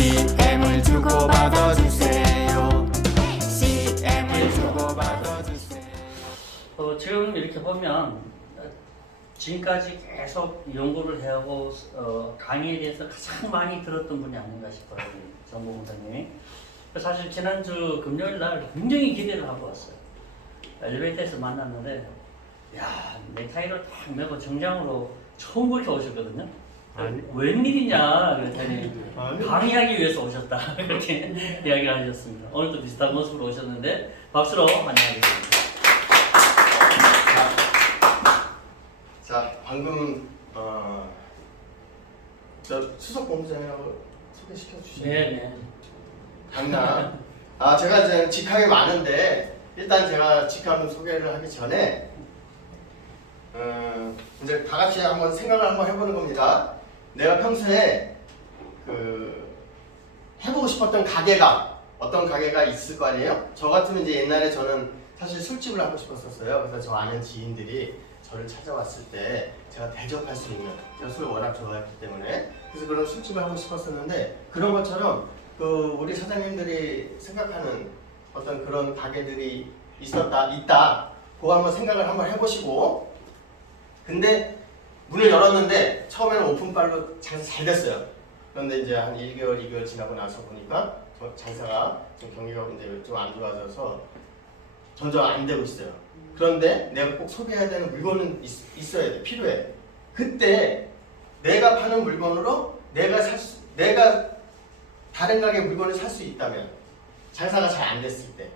CM을 주고받아 주세요. CM을 주고받아 주세요. 지금 이렇게 보면 지금까지 계속 연구를 해오고 강의에 대해서 가장 많이 들었던 분이 아닌가 싶어요, 정보 본사님이. 사실 지난주 금요일 날 굉장히 기대를 하고 왔어요. 엘리베이터에서 만났는데, 야, 넥타이를 딱 메고 정장으로 처음 그렇게 오셨거든요. 웬일이냐 그랬더니 강의하기 위해서 오셨다 그렇게 이야기를 하셨습니다. 오늘도 비슷한 모습으로 오셨는데 박수로 환영하겠습니다. 자, 방금 저 수석 본부장님하고 소개시켜 주시죠. 네네. 강남. 제가 이제 직함이 많은데 일단 제가 직함 소개를 하기 전에 이제 다 같이 한번 생각을 한번 해보는 겁니다. 내가 평소에 해보고 싶었던 가게가 어떤 가게가 있을 거 아니에요? 저 같으면 이제 옛날에 저는 사실 술집을 하고 싶었었어요. 그래서 저 아는 지인들이 저를 찾아왔을 때 제가 대접할 수 있는, 제가 술을 워낙 좋아했기 때문에 그래서 그런 술집을 하고 싶었었는데 그런 것처럼 우리 사장님들이 생각하는 어떤 그런 가게들이 있다. 그거 한번 생각을 한번 해보시고, 근데 문을 열었는데 처음에는 오픈빨로 장사 잘 됐어요. 그런데 이제 한 1개월, 2개월 지나고 나서 보니까 장사가 좀 경기가 이제 좀 안 좋아져서 점점 안 되고 있어요. 그런데 내가 꼭 소비해야 되는 물건은 있어야 돼, 필요해. 그때 내가 파는 물건으로 내가 다른 가게 물건을 살 수 있다면, 장사가 잘 안 됐을 때,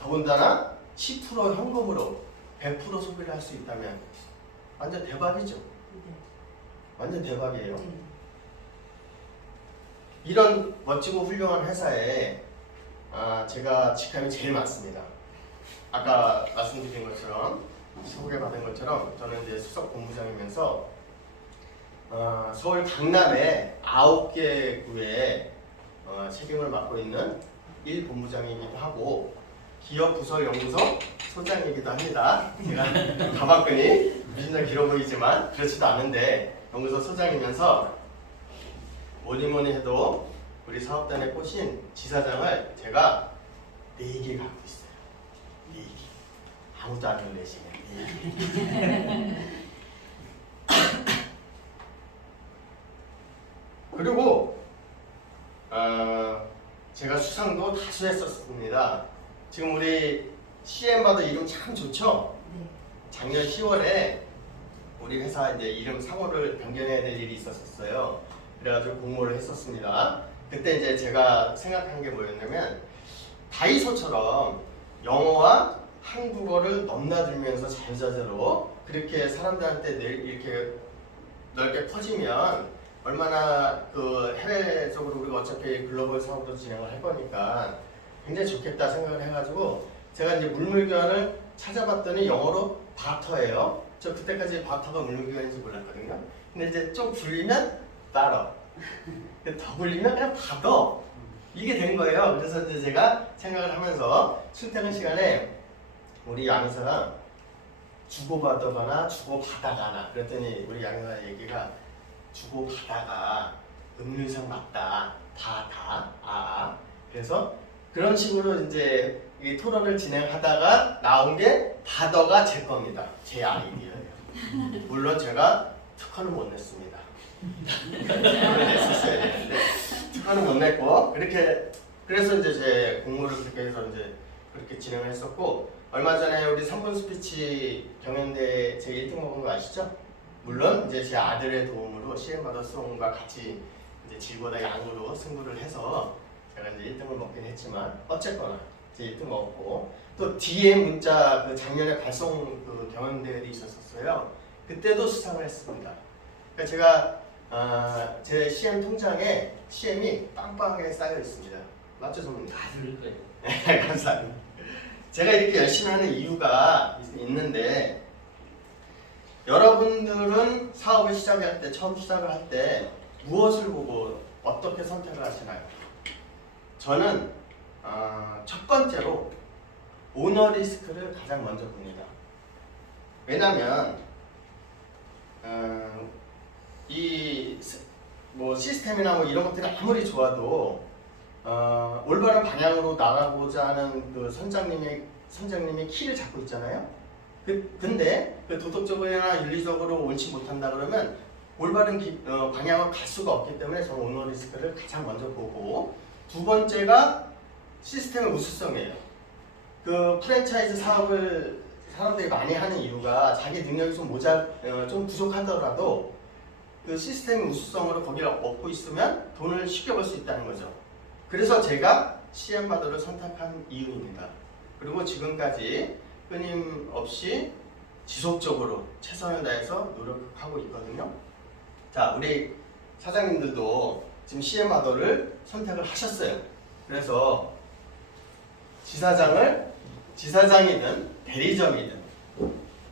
더군다나 10% 현금으로 100% 소비를 할 수 있다면 완전 대박이죠. 완전 대박이에요. 이런 멋지고 훌륭한 회사에 제가 직함이 제일 많습니다. 아까 말씀드린 것처럼, 소개받은 것처럼 저는 이제 수석 본부장이면서 서울 강남에 9개 구에 책임을 맡고 있는 1본부장이기도 하고 기업 부서 연구소 소장이기도 합니다. 제가 가방끈이 무진장 길어 보이지만 그렇지도 않은데 연구소 소장이면서 뭐니 해도 우리 사업단에 꽂힌 지사장을 제가 4개 갖고 있어요. 4개. 아무도 안 놀래시네. 4개. 그리고 제가 수상도 다수 했었습니다. 지금 우리 CM봐도 이름 참 좋죠? 작년 10월에 우리 회사 이제 이름 상호를 변경해야 될 일이 있었어요. 그래가지고 공모를 했었습니다. 그때 이제 제가 생각한 게 뭐였냐면, 다이소처럼 영어와 한국어를 넘나들면서 자유자재로 그렇게 사람들한테 이렇게 넓게 퍼지면 얼마나 해외적으로 우리가 어차피 글로벌 사업도 진행을 할 거니까 굉장히 좋겠다 생각을 해가지고 제가 이제 물물교환을 찾아봤더니 영어로 바터예요. 저 그때까지 바터가 물물교환인지 몰랐거든요. 근데 이제 좀 불리면 따러, 더 불리면 그냥 받어, 이게 된 거예요. 그래서 이제 제가 생각을 하면서 출퇴근 시간에 우리 양사가 주고받아가나 주고받아가나 그랬더니 우리 양사 얘기가 주고받아가 음률상 맞다, 그래서 그런 식으로 이제 이 토론을 진행하다가 나온 게 받어가 제 겁니다. 제 아이디어예요. 물론 제가 특허는 못 냈습니다. 특허를 냈었어야 되는데 특허는 못 냈고, 그래서 이제 제 공모를 그렇게 해서 이제 그렇게 진행을 했었고, 얼마 전에 우리 3분 스피치 경연대회 제 1등 먹은 거 아시죠? 물론 이제 제 아들의 도움으로 CM마더 수홍과 같이 이제 질보다 양으로 승부를 해서 제가 이제 1등을 먹긴 했지만 어쨌거나 이제 1등 먹었고, 또 DM 문자 작년에 발송 경연대회도 있었어요. 그때도 수상을 했습니다. 그러니까 제가 제 CM 통장에 CM이 빵빵하게 쌓여 있습니다. 맞죠, 선생님? 다 들을 거예요. 네, 감사합니다. 제가 이렇게 열심히 하는 이유가 있는데, 여러분들은 사업을 시작할 때, 처음 시작을 할 때 무엇을 보고 어떻게 선택을 하시나요? 저는 첫 번째로 오너 리스크를 가장 먼저 봅니다. 왜냐하면 뭐 시스템이나 뭐 이런 것들이 아무리 좋아도 올바른 방향으로 나가고자 하는 그 선장님이 키를 잡고 있잖아요. 근데 그 도덕적으로나 윤리적으로 옳지 못한다 그러면 올바른 방향을 갈 수가 없기 때문에 저는 오너 리스크를 가장 먼저 보고, 두 번째가 시스템의 우수성이에요. 그 프랜차이즈 사업을 사람들이 많이 하는 이유가 자기 능력이 좀 부족하더라도 그 시스템의 우수성으로 거기를 얻고 있으면 돈을 쉽게 벌 수 있다는 거죠. 그래서 제가 CM바더를 선택한 이유입니다. 그리고 지금까지 끊임없이 지속적으로 최선을 다해서 노력하고 있거든요. 자, 우리 사장님들도 지금 CM바더를 선택을 하셨어요. 그래서 지사장이든 대리점이든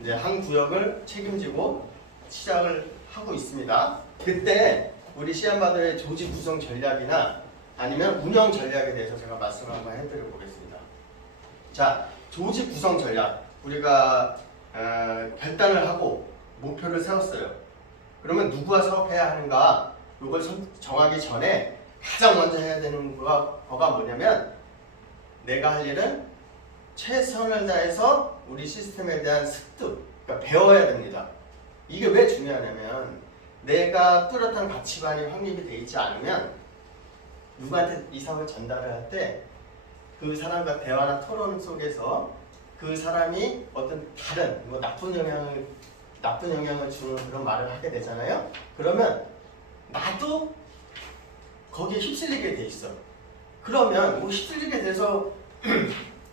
이제 한 구역을 책임지고 시작을 하고 있습니다. 그때 우리 CM바더의 조직 구성 전략이나 아니면 운영 전략에 대해서 제가 말씀을 한번 해드려 보겠습니다. 자, 조직 구성 전략, 우리가 결단을 하고 목표를 세웠어요. 그러면 누구와 사업해야 하는가, 이걸 정하기 전에 가장 먼저 해야 되는 거가 뭐냐면, 내가 할 일은 최선을 다해서 우리 시스템에 대한 습득, 그러니까 배워야 됩니다. 이게 왜 중요하냐면, 내가 뚜렷한 가치관이 확립이 돼 있지 않으면 누구한테 이 사업을 전달을 할 때 그 사람과 대화나 토론 속에서 그 사람이 어떤 다른 뭐 나쁜 영향을 주는 그런 말을 하게 되잖아요. 그러면 나도 거기에 휩쓸리게 돼 있어. 그러면 뭐 휩쓸리게 돼서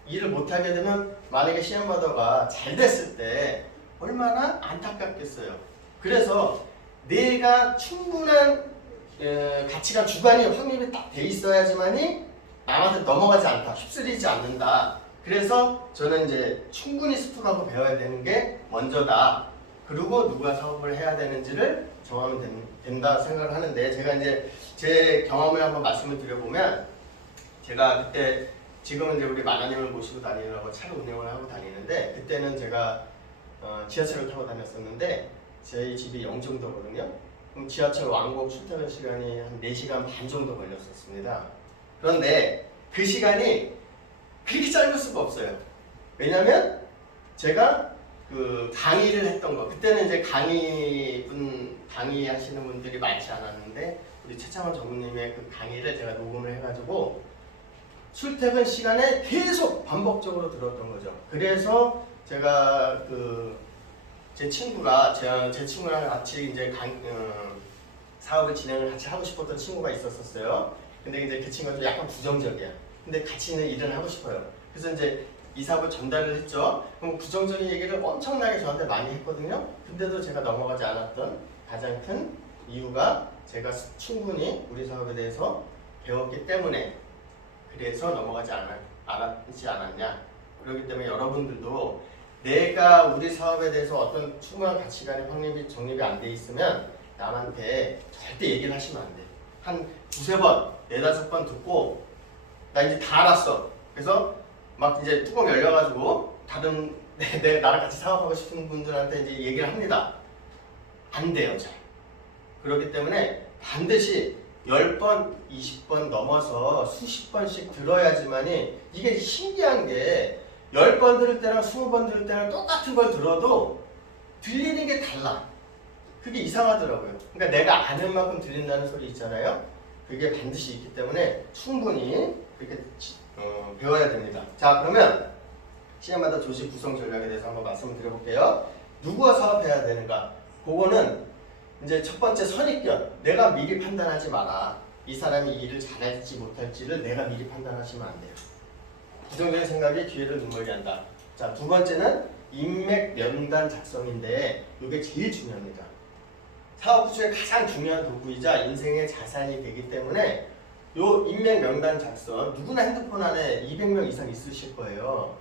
일을 못하게 되면 만약에 CM바더가 잘 됐을 때 얼마나 안타깝겠어요. 그래서 내가 충분한 가치가 주관이 확립이 딱 돼 있어야지만이 남한테 넘어가지 않다, 휩쓸리지 않는다. 그래서 저는 이제 충분히 습득하고 배워야 되는 게 먼저다. 그리고 누가 사업을 해야 되는지를 정하면 된다 생각을 하는데, 제가 이제 제 경험을 한번 말씀을 드려보면, 제가 그때 지금은 이제 우리 만화님을 모시고 다니느라고 차를 운행을 하고 다니는데, 그때는 제가 지하철을 타고 다녔었는데 저희 집이 영종도거든요. 그럼 지하철 왕복 출퇴근 시간이 한 4시간 반 정도 걸렸었습니다. 그런데 그 시간이 그렇게 짧을 수가 없어요. 왜냐면 제가 그 강의를 했던 거, 그때는 이제 강의하시는 분들이 많지 않았는데 우리 최창원 전무님의 그 강의를 제가 녹음을 해가지고 출퇴근 시간에 계속 반복적으로 들었던 거죠. 그래서 제가 제 친구랑 같이 이제 사업을 진행을 같이 하고 싶었던 친구가 있었어요. 근데 이제 그 친구가 좀 약간 부정적이야. 근데 같이 있는 일을 하고 싶어요. 그래서 이제 이 사업을 전달을 했죠. 그럼 부정적인 얘기를 엄청나게 저한테 많이 했거든요. 근데도 제가 넘어가지 않았던 가장 큰 이유가 제가 충분히 우리 사업에 대해서 배웠기 때문에, 그래서 넘어가지 않았지 않았냐. 그렇기 때문에 여러분들도 내가 우리 사업에 대해서 어떤 충분한 가치관이 확립이 정립이 안 돼 있으면 남한테 절대 얘기를 하시면 안 돼. 한 두세 번, 네다섯 번 듣고 나 이제 다 알았어. 그래서 막 이제 뚜껑 열려가지고 다른 나랑 같이 사업하고 싶은 분들한테 이제 얘기를 합니다. 안 돼요, 잘. 그렇기 때문에 반드시 10번, 20번 넘어서 수십 번씩 들어야지만이, 이게 신기한 게 10번 들을 때랑 20번 들을 때랑 똑같은 걸 들어도 들리는 게 달라. 그게 이상하더라고요. 그러니까 내가 아는 만큼 들린다는 소리 있잖아요. 그게 반드시 있기 때문에 충분히 그렇게 배워야 됩니다. 자, 그러면 CM바더 조직 구성 전략에 대해서 한번 말씀을 드려볼게요. 누구와 사업해야 되는가? 그거는 이제 첫 번째, 선입견. 내가 미리 판단하지 마라. 이 사람이 일을 잘할지 못할지를 내가 미리 판단하시면 안 돼요. 부정적인 생각이 기회를 눈멀게 한다. 자, 두 번째는 인맥 명단 작성인데 이게 제일 중요합니다. 사업 구조의 가장 중요한 도구이자 인생의 자산이 되기 때문에 요 인맥 명단 작성, 누구나 핸드폰 안에 200명 이상 있으실 거예요.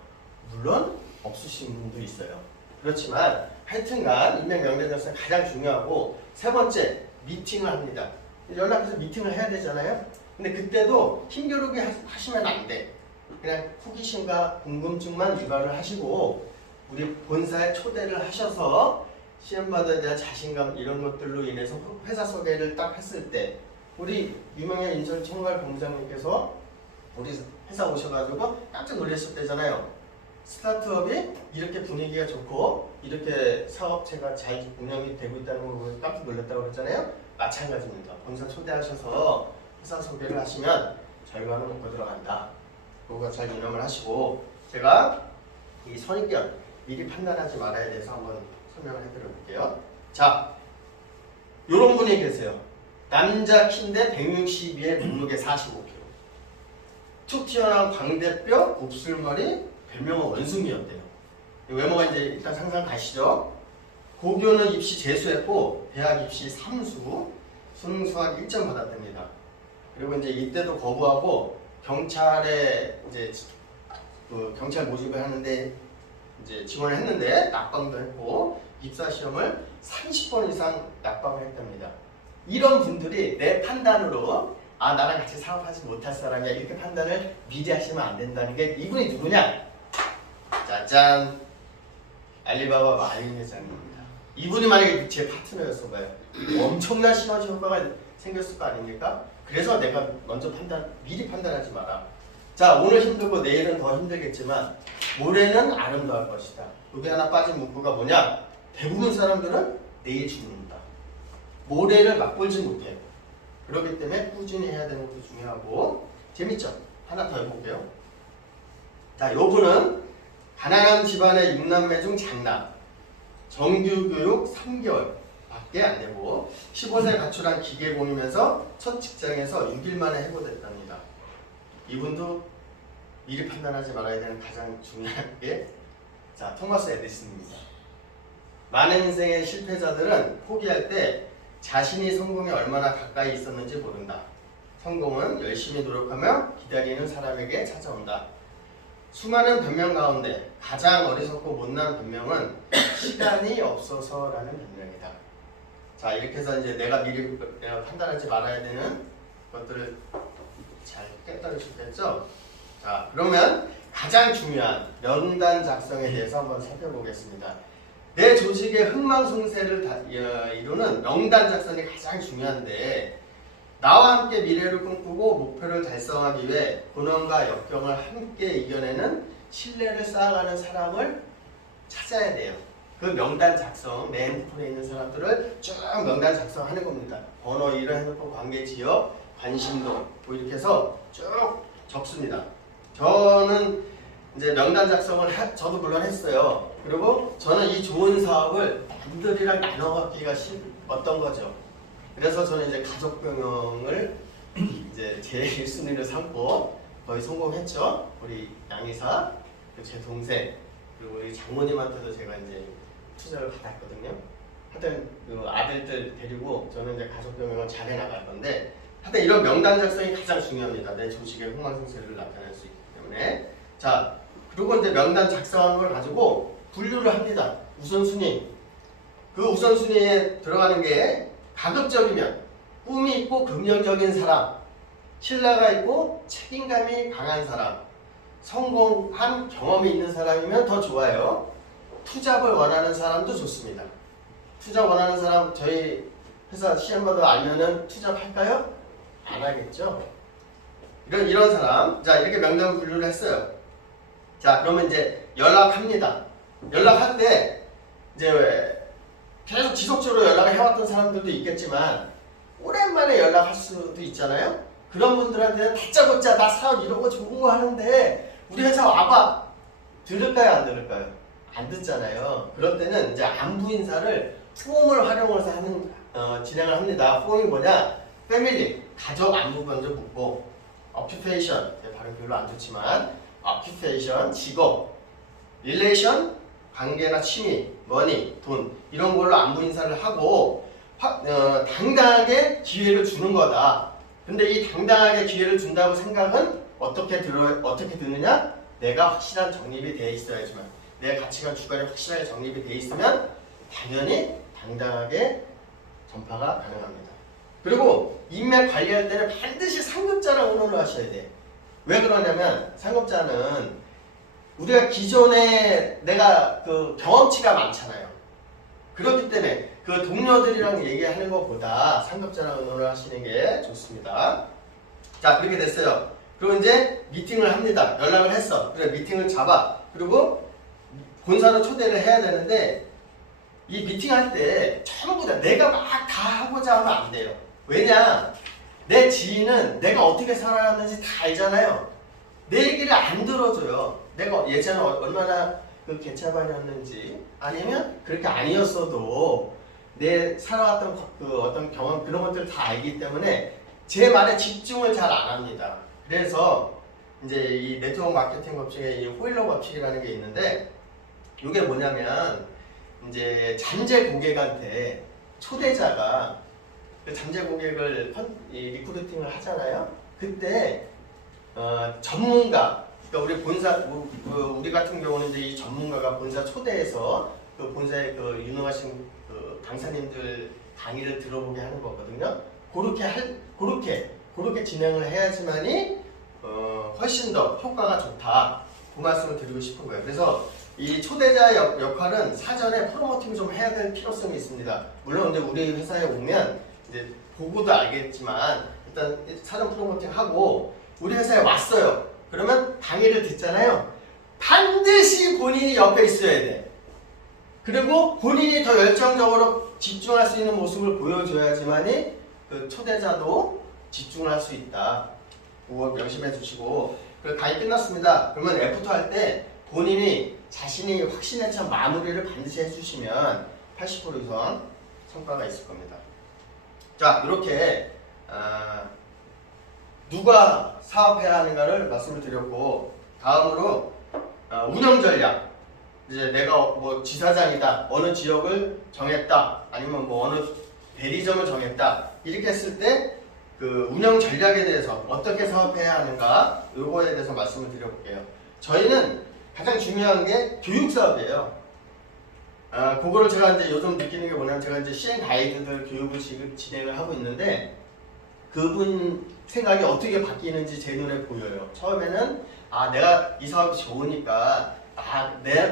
물론 없으신 분도 있어요. 그렇지만 하여튼간 인맥 명단 작성이 가장 중요하고, 세 번째, 미팅을 합니다. 연락해서 미팅을 해야 되잖아요. 근데 그때도 힘겨루기 하시면 안 돼. 그냥 호기심과 궁금증만 유발을 하시고 우리 본사에 초대를 하셔서 시험받아에 대한 자신감 이런 것들로 인해서 회사 소개를 딱 했을 때 우리 유명한 인천 총괄 본부장님께서 우리 회사 오셔가지고 깜짝 놀랐을 때잖아요. 스타트업이 이렇게 분위기가 좋고 이렇게 사업체가 잘 운영이 되고 있다는 걸 보고 깜짝 놀랐다고 그랬잖아요. 마찬가지입니다. 본사 초대하셔서 회사 소개를 하시면 결과는 먹고 들어간다. 그거 잘 유념을 하시고 제가 이 선입견 미리 판단하지 말아야 돼서 한번 설명을 해드려 볼게요. 자, 요런 분이 계세요. 남자 키인데 162에 몸무게 45kg. 툭 튀어나온 광대뼈, 곱슬머리, 별명은 원숭이였대요. 외모가 이제 일단 상상 가시죠. 고교는 입시 재수했고 대학 입시 3수, 수능 수학 1점 받았답니다. 그리고 이제 이때도 거부하고 경찰에 이제 그 경찰 모집을 하는데 이제 지원을 했는데 낙방도 했고 입사 시험을 30번 이상 낙방을 했답니다. 이런 분들이 내 판단으로 아 나랑 같이 사업하지 못할 사람이야 이렇게 판단을 미리 하시면 안 된다는 게 이분이 누구냐? 짜잔, 알리바바 마린 회장입니다. 이분이 만약에 제 파트너였어 봐요. 엄청난 시너지 효과가 생겼을 거 아닙니까? 그래서 내가 먼저 미리 판단하지 마라. 자, 오늘 힘들고 내일은 더 힘들겠지만 모레는 아름다울 것이다. 여기 하나 빠진 문구가 뭐냐? 대부분 사람들은 내일 죽는다. 모레를 맛보지 못해. 그렇기 때문에 꾸준히 해야 되는 것도 중요하고 재밌죠? 하나 더 해볼게요. 자, 요분은 가난한 집안의 6남매 중 장남. 정규교육 3개월 밖에 안 되고 15세 가출한 기계공이면서 첫 직장에서 6일 만에 해고됐답니다. 이분도 미리 판단하지 말아야 되는 가장 중요한 게 자, 토마스 에디슨입니다. 많은 인생의 실패자들은 포기할 때 자신이 성공에 얼마나 가까이 있었는지 모른다. 성공은 열심히 노력하며 기다리는 사람에게 찾아온다. 수많은 변명 가운데 가장 어리석고 못난 변명은 시간이 없어서라는 변명이다. 자, 이렇게 해서 이제 내가 미리 판단하지 말아야 되는 것들을 잘 깨달으셨겠죠? 자, 그러면 가장 중요한 명단 작성에 대해서 한번 살펴보겠습니다. 내 조직의 흥망성쇠를 이루는 명단 작성이 가장 중요한데 나와 함께 미래를 꿈꾸고 목표를 달성하기 위해 고난과 역경을 함께 이겨내는 신뢰를 쌓아가는 사람을 찾아야 돼요. 그 명단 작성, 내 핸드폰에 있는 사람들을 쭉 명단 작성하는 겁니다. 번호, 이름, 핸드폰, 관계, 지역, 관심도 뭐 이렇게 해서 쭉 적습니다. 저는 이제 명단 작성을 저도 물론 했어요. 그리고 저는 이 좋은 사업을 남들이랑 나눠 갖기가 어떤 거죠. 그래서 저는 이제 가족병영을 이제 제 1순위를 삼고 거의 성공했죠. 우리 양이사, 제 동생, 그리고 우리 장모님한테도 제가 이제 투자를 받았거든요. 하여튼 그 아들들 데리고 저는 이제 가족병영을 잘 해나갈 건데 하여튼 이런 명단 작성이 가장 중요합니다. 내 조직의 흥망성쇠를 나타낼 수 있기 때문에. 자, 그리고 이제 명단 작성한 걸 가지고 분류를 합니다. 우선순위. 그 우선순위에 들어가는 게 가급적이면 꿈이 있고 긍정적인 사람, 신뢰가 있고 책임감이 강한 사람, 성공한 경험이 있는 사람이면 더 좋아요. 투잡을 원하는 사람도 좋습니다. 투잡 원하는 사람 저희 회사 시험받아 알면은 투잡할까요? 안 하겠죠. 이런 사람. 자, 이렇게 명단 분류를 했어요. 자, 그러면 이제 연락합니다. 연락할 때 이제 계속 지속적으로 연락을 해왔던 사람들도 있겠지만 오랜만에 연락할 수도 있잖아요. 그런 분들한테는 다짜고짜 나 사업 이런 거 좋은 거 하는데 우리 회사 와봐. 들을까요? 안 들을까요? 안 듣잖아요. 그럴 때는 이제 안부 인사를 폼을 활용해서 진행을 합니다. 폼이 뭐냐? 패밀리, 가족 안부 먼저 묻고 occupation, 제 발음 별로 안 좋지만 occupation, 직업, relation, 관계나 취미, 머니, 돈 이런 걸로 안부 인사를 하고 당당하게 기회를 주는 거다. 근데 이 당당하게 기회를 준다고 생각은 어떻게 드느냐? 내가 확실한 정립이 되어 있어야지만 내 가치관 주관이 확실하게 정립이 되어 있으면 당연히 당당하게 전파가 가능합니다. 그리고 인맥 관리할 때는 반드시 상급자랑 의논을 하셔야 돼. 왜 그러냐면 상급자는 우리가 기존에 내가 그 경험치가 많잖아요. 그렇기 때문에 그 동료들이랑 얘기하는 것보다 상급자랑 의논을 하시는 게 좋습니다. 자, 그렇게 됐어요. 그리고 이제 미팅을 합니다. 연락을 했어. 그래, 미팅을 잡아. 그리고 본사로 초대를 해야 되는데 이 미팅할 때 전부 다 내가 막 다 하고자 하면 안 돼요. 왜냐? 내 지인은 내가 어떻게 살아왔는지 다 알잖아요. 내 얘기를 안 들어줘요. 내가 예전에 얼마나 그 개차반이었는지 아니면 그렇게 아니었어도 내 살아왔던 그 어떤 경험 그런 것들을 다 알기 때문에 제 말에 집중을 잘 안 합니다. 그래서 이제 이 네트워크 마케팅 법칙에 이 호일러 법칙이라는 게 있는데 이게 뭐냐면 이제 잠재 고객한테 초대자가 그 잠재 고객을 리크루팅을 하잖아요. 그때 전문가, 그러니까 우리 본사, 우리 같은 경우는 이제 이 전문가가 본사 초대해서 그 본사의 그 유능하신 그 강사님들 강의를 들어보게 하는 거거든요. 그렇게 진행을 해야지만이 훨씬 더 효과가 좋다. 그 말씀을 드리고 싶은 거예요. 그래서 이 초대자 역할은 사전에 프로모팅 좀 해야 될 필요성이 있습니다. 물론 이제 우리 회사에 오면 이제 보고도 알겠지만 일단 사전 프로모팅 하고 우리 회사에 왔어요. 그러면 강의를 듣잖아요. 반드시 본인이 옆에 있어야 돼. 그리고 본인이 더 열정적으로 집중할 수 있는 모습을 보여줘야지만이 그 초대자도 집중을 할 수 있다. 그거 명심해 주시고 그리고 강의 끝났습니다. 그러면 애프터 할 때 본인이 자신이 확신에 찬 마무리를 반드시 해주시면 80% 이상 성과가 있을 겁니다. 자, 이렇게 누가 사업해야 하는가를 말씀을 드렸고 다음으로 운영 전략. 이제 내가 뭐 지사장이다, 어느 지역을 정했다, 아니면 뭐 어느 대리점을 정했다 이렇게 했을 때 그 운영 전략에 대해서 어떻게 사업해야 하는가 요거에 대해서 말씀을 드려볼게요. 저희는 가장 중요한 게 교육 사업이에요. 그거를 제가 이제 요즘 느끼는 게 뭐냐면 제가 이제 CN 가이드들 교육을 지금 진행을 하고 있는데 그분 생각이 어떻게 바뀌는지 제 눈에 보여요. 처음에는 내가 이 사업이 좋으니까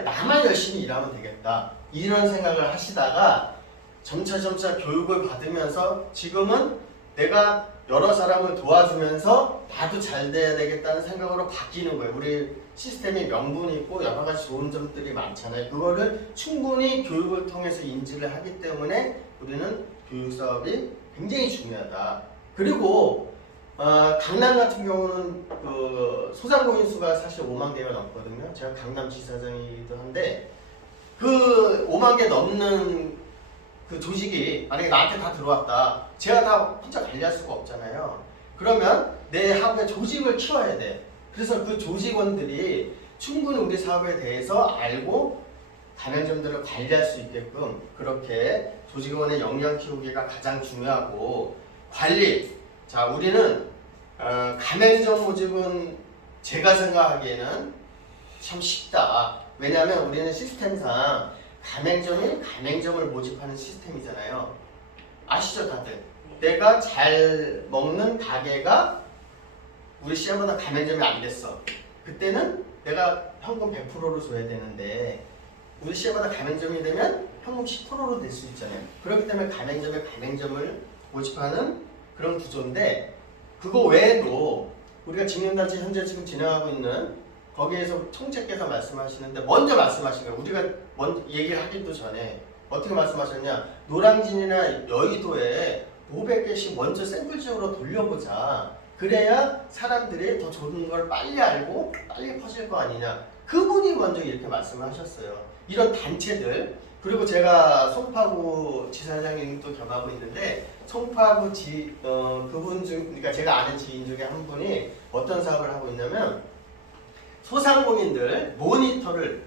나만 열심히 일하면 되겠다 이런 생각을 하시다가 점차 교육을 받으면서 지금은 내가 여러 사람을 도와주면서 나도 잘 돼야 되겠다는 생각으로 바뀌는 거예요. 우리 시스템이 명분이 있고 여러 가지 좋은 점들이 많잖아요. 그거를 충분히 교육을 통해서 인지를 하기 때문에 우리는 교육 사업이 굉장히 중요하다. 그리고 강남 같은 경우는 그 소상공인 수가 사실 5만 개가 넘거든요. 제가 강남 지사장이기도 한데 그 5만 개 넘는 그 조직이 만약에 나한테 다 들어왔다. 제가 다 혼자 관리할 수가 없잖아요. 그러면 내 하부에 조직을 키워야 돼. 그래서 그 조직원들이 충분히 우리 사업에 대해서 알고 가맹점들을 관리할 수 있게끔 그렇게 조직원의 역량 키우기가 가장 중요하고 관리. 자, 우리는 가맹점 모집은 제가 생각하기에는 참 쉽다. 왜냐하면 우리는 시스템상 가맹점이 가맹점을 모집하는 시스템이잖아요. 아시죠 다들? 내가 잘 먹는 가게가 우리 CM보다 가맹점이 안 됐어. 그때는 내가 현금 100%로 줘야 되는데 우리 CM보다 가맹점이 되면 현금 10%로 될 수 있잖아요. 그렇기 때문에 가맹점에 가맹점을 모집하는 그런 구조인데 그거 외에도 우리가 직능단체 현재 지금 진행하고 있는 거기에서 총재께서 말씀하시는데 먼저 말씀하신 거예요. 우리가 먼저 얘기를 하기도 전에 어떻게 말씀하셨냐. 노량진이나 여의도에 500개씩 먼저 샘플 지역으로 돌려보자. 그래야 사람들이 더 좋은 걸 빨리 알고 빨리 퍼질 거 아니냐. 그분이 먼저 이렇게 말씀을 하셨어요. 이런 단체들 그리고 제가 송파구 지사장님도 겸하고 있는데 송파구 그분 중 그러니까 제가 아는 지인 중에 한 분이 어떤 사업을 하고 있냐면 소상공인들 모니터를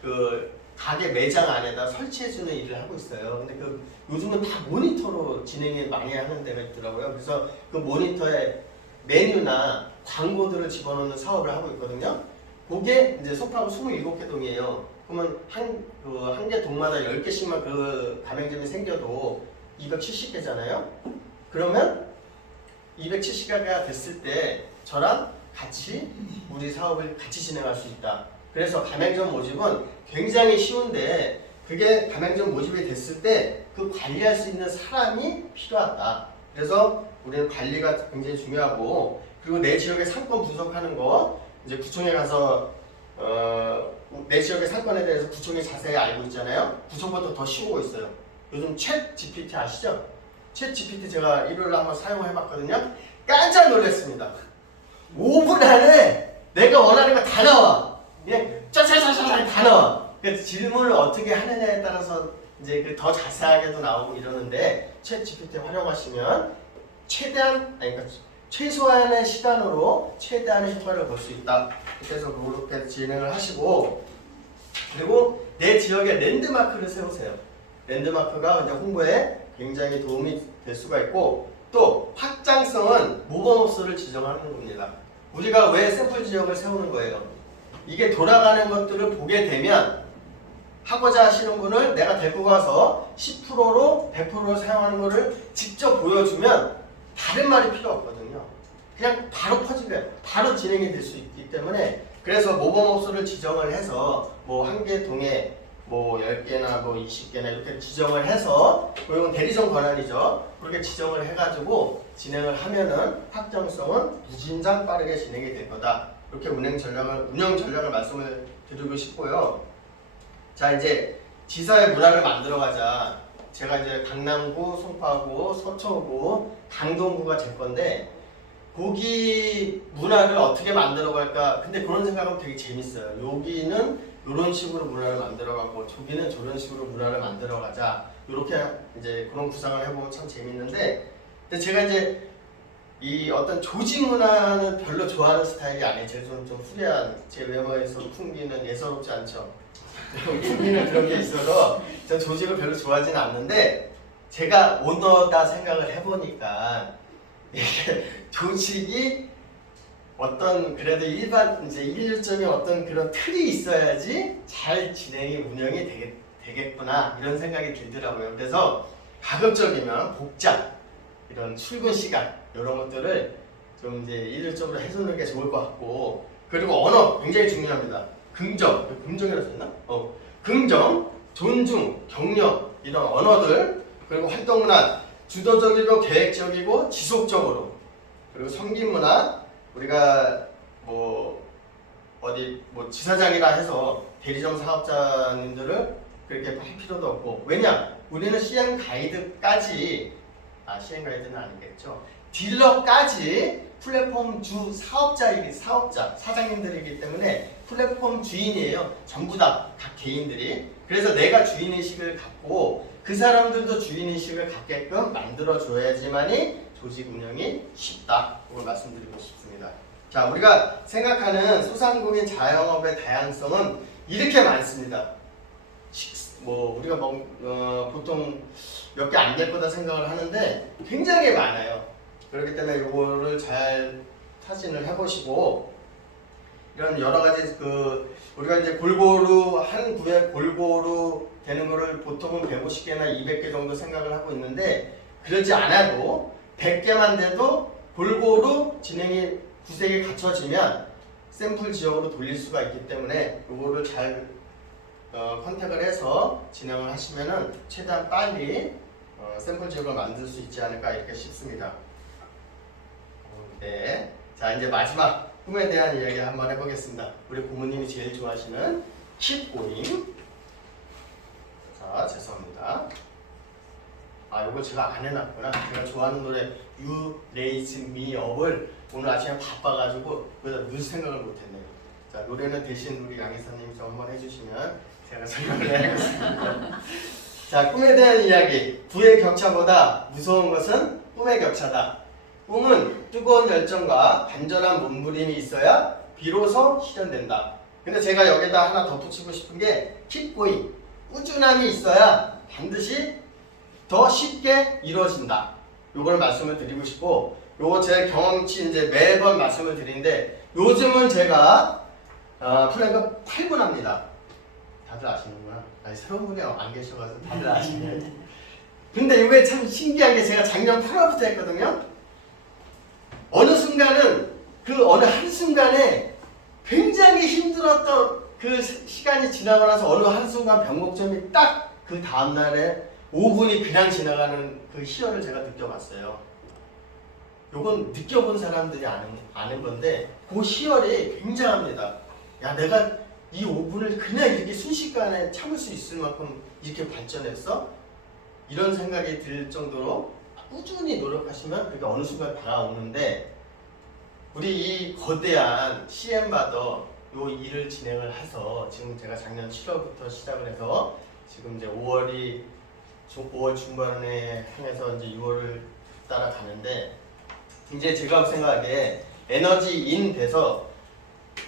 그 가게 매장 안에다 설치해주는 일을 하고 있어요. 근데 그 요즘은 다 모니터로 진행을 많이 하는 데가 있더라고요. 그래서 그 모니터에 메뉴나 광고들을 집어넣는 사업을 하고 있거든요. 그게 이제 송파구 27개 동이에요. 그러면 한 개 동마다 10개씩만 그 가맹점이 생겨도 270개잖아요. 그러면 270개가 됐을 때 저랑 같이 우리 사업을 같이 진행할 수 있다. 그래서 가맹점 모집은 굉장히 쉬운데 그게 가맹점 모집이 됐을 때 그 관리할 수 있는 사람이 필요하다. 그래서 우리는 관리가 굉장히 중요하고, 그리고 내 지역의 상권 분석하는 거 이제 구청에 가서 내 지역의 상권에 대해서 구청이 자세히 알고 있잖아요. 구청보다 더 쉬운 거 있어요. 요즘 챗 GPT 아시죠? 챗 GPT 제가 일요일에 한번 사용해봤거든요. 깜짝 놀랐습니다. 5분 안에 내가 원하는 거 다 나와. 그냥 짜자자자 다 나와. 그래서 질문을 어떻게 하느냐에 따라서 이제 더 자세하게도 나오고 이러는데, 챗 GPT 활용하시면 최대한, 아니 그러니까 최소한의 시간으로 최대한의 효과를 볼 수 있다. 그래서 그렇게 진행을 하시고, 그리고 내 지역에 랜드마크를 세우세요. 랜드마크가 이제 홍보에 굉장히 도움이 될 수가 있고, 또 확장성은 모범업소를 지정하는 겁니다. 우리가 왜 샘플 지역을 세우는 거예요? 이게 돌아가는 것들을 보게 되면 하고자 하시는 분을 내가 데리고 가서 10%로 100%로 사용하는 거를 직접 보여주면 다른 말이 필요 없거든요. 그냥 바로 퍼지게 바로 진행이 될 수 있기 때문에, 그래서 모범업소를 지정을 해서 뭐 한 개 동에 뭐 10개나 뭐 20개나 이렇게 지정을 해서, 이건 대리점 권한이죠. 그렇게 지정을 해가지고 진행을 하면은 확정성은 무진장 빠르게 진행이 될 거다. 이렇게 운영 전략을 말씀을 드리고 싶고요. 자, 이제 지사의 문화를 만들어가자. 제가 이제 강남구, 송파구, 서초구, 강동구가 제 건데, 거기 문화를 어떻게 만들어갈까? 근데 그런 생각하면 되게 재밌어요. 여기는 이런 식으로 문화를 만들어가고, 저기는 저런 식으로 문화를 만들어가자. 이렇게 이제 그런 구상을 해보면 참 재밌는데, 근데 제가 이제 이 어떤 조직 문화는 별로 좋아하는 스타일이 아니에요. 제가 좀 후려한 제 외모에서 풍기는 예사롭지 않죠. 풍기는 그런 게 있어서 전 조직을 별로 좋아하지는 않는데, 제가 오너다 생각을 해보니까 이게 조직이 어떤 그래도 이제 일률적인 어떤 그런 틀이 있어야지 잘 진행이 운영이 되겠구나 이런 생각이 들더라고요. 그래서 가급적이면 복장, 이런 출근 시간 이런 것들을 좀 이제 일률적으로 해주는 게 좋을 것 같고, 그리고 언어 굉장히 중요합니다. 긍정이라고 했나? 긍정, 존중, 격려 이런 언어들, 그리고 활동 문화 주도적이고 계획적이고 지속적으로, 그리고 섬김 문화, 우리가 뭐 어디 뭐 지사장이라 해서 대리점 사업자님들을 그렇게 할 필요도 없고, 왜냐? 우리는 CM 가이드까지, CM 가이드는 아니겠죠. 딜러까지 플랫폼 주 사장님들이기 때문에 플랫폼 주인이에요. 전부 다 각 개인들이. 그래서 내가 주인의식을 갖고 그 사람들도 주인의식을 갖게끔 만들어줘야지만이 조직 운영이 쉽다. 그걸 말씀드리고 싶습니다. 자, 우리가 생각하는 소상공인 자영업의 다양성은 이렇게 많습니다. 뭐 우리가 보통 몇 개 안 될 거다 생각을 하는데 굉장히 많아요. 그렇기 때문에 이거를 잘 타진을 해보시고, 이런 여러 가지 우리가 이제 골고루 한 구에 골고루 되는 거를 보통은 150개나 200개 정도 생각을 하고 있는데, 그러지 않아도 100개만 돼도 골고루 진행이 구색이 갖춰지면 샘플 지역으로 돌릴 수가 있기 때문에 이거를 잘 컨택을 해서 진행을 하시면은 최대한 빨리 샘플 지역을 만들 수 있지 않을까 이렇게 싶습니다. 네. 자, 이제 마지막 꿈에 대한 이야기 한번 해보겠습니다. 우리 부모님이 제일 좋아하시는 Keep Going. 자, 죄송합니다. 이걸 제가 안 해놨구나. 제가 좋아하는 노래 You Raise Me Up을 오늘 아침에 바빠가지고 그래서 무슨 생각을 못했네요. 자, 노래는 대신 우리 양희사님이 좀 한번 해주시면 제가 설명을 해야겠습니다. 자, 꿈에 대한 이야기. 부의 격차보다 무서운 것은 꿈의 격차다. 꿈은 뜨거운 열정과 간절한 몸부림이 있어야 비로소 실현된다. 근데 제가 여기다 하나 덧붙이고 싶은 게 Keep going. 꾸준함이 있어야 반드시 더 쉽게 이루어진다. 요걸 말씀을 드리고 싶고, 요거 제 경험치 이제 매번 말씀을 드리는데, 요즘은 제가 플랜크 8분 합니다. 다들 아시는구나. 새로운 분이 안 계셔가지고 다들 아시네. 근데 이게 참 신기한 게, 제가 작년 8월부터 했거든요. 어느 순간은 어느 한순간에 굉장히 힘들었던 그 시간이 지나고 나서 어느 한순간 병목점이 딱 그 다음날에 5분이 그냥 지나가는 그 희열을 제가 느껴봤어요. 요건 느껴본 사람들이 아는 건데 그 희열이 굉장합니다. 야, 내가 이 5분을 그냥 이렇게 순식간에 참을 수 있을 만큼 이렇게 발전했어? 이런 생각이 들 정도로 꾸준히 노력하시면 그게 어느 순간 다가오는데, 우리 이 거대한 CM바더 요 일을 진행을 해서 지금 제가 작년 7월부터 시작을 해서 지금 이제 5월 중반에 향해서 이제 6월을 따라가는데, 이제 제가 생각하기에 에너지인 돼서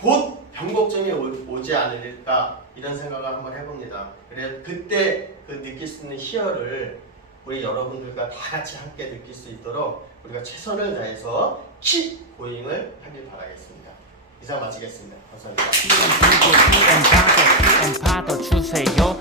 곧 변곡점이 오지 않을까 이런 생각을 한번 해봅니다. 그래 그때 그 느낄 수 있는 희열을 우리 여러분들과 다 같이 함께 느낄 수 있도록 우리가 최선을 다해서 킵 고잉을 하길 바라겠습니다. 이상 마치겠습니다. 감사합니다. CM 받아 주세요.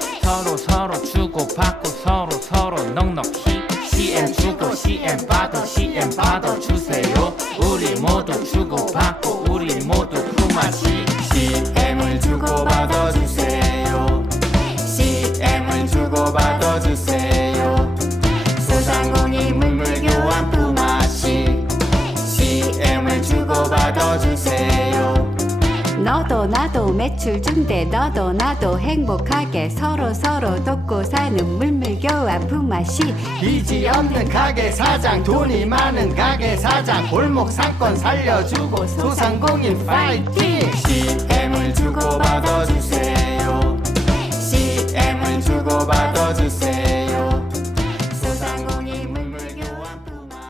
서로 주고 받고 서로 넉넉히 CM 주고 CM 받아 주세요. 우리 모두 주고 받고 우리 모두 품앗이 CM을 주고 받아 주세요. CM을 주고 받아 주세요. 소상공인 물물 교환 품앗이 CM을 주고 받아 주세요. 너도 나도 매출 증대 너도 나도 행복하게 서로 돕고 사는 물물교환 품앗이 빚이 없는 가게 사장, 돈이 많은 가게 사장, 골목 상권 살려주고 소상공인 파이팅. CM을 주고 받아 주세요. CM을 주고 받아 주세요.